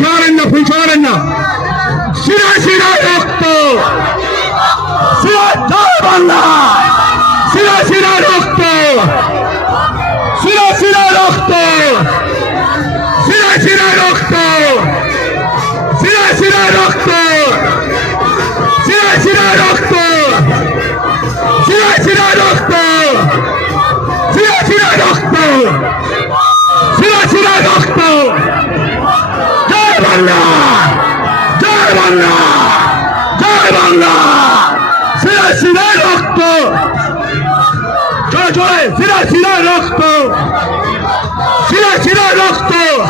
ফুলছাড়েন না ফুলছাড়েন না শিরায় শিরায় রক্ত শিরায় Bangla. llévala, llévala, llévala. Si la ciudad es rojo, yo, yo, si la ciudad es rojo, si la ciudad es rojo.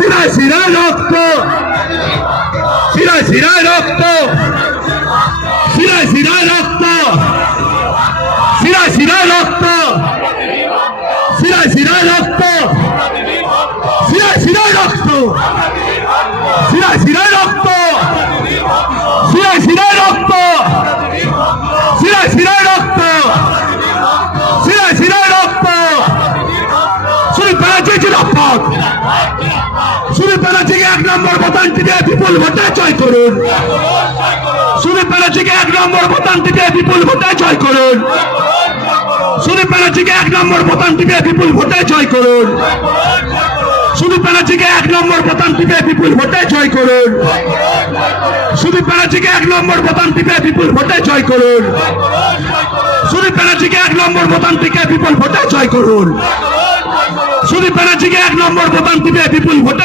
শিরায় শিরায় রক্ত। শিরায় শিরায় রক্ত। শিরায় শিরায় রক্ত। শিরায় শিরায় রক্ত। শিরায় শিরায় রক্ত। শিরায় শিরায় রক্ত। শিরায় শিরায় শুধু ব্যানার্জিকে এক নম্বর বোতাম টিপে বিপুল ভোটে জয় করুন। শুধু ব্যানার্জিকে এক নম্বর বোতাম টিপে বিপুল ভোটে জয় করুন। শুধু ব্যানার্জিকে এক নম্বর বোতাম টিপে বিপুল ভোটে জয় করুন। শুধু ব্যানার্জিকে এক নম্বর বোতাম টিপে বিপুল ভোটে জয় করুন। শুধু ব্যানার্জিকে এক নম্বর বোতাম টিপে বিপুল ভোটে জয় করুন। শুধু ব্যানার্জিকে এক নম্বর বোতাম টিপে বিপুল ভোটে জয় করুন। শুধু ব্যানার্জিকে এক নম্বর বোতাম টিপে বিপুল ভোটে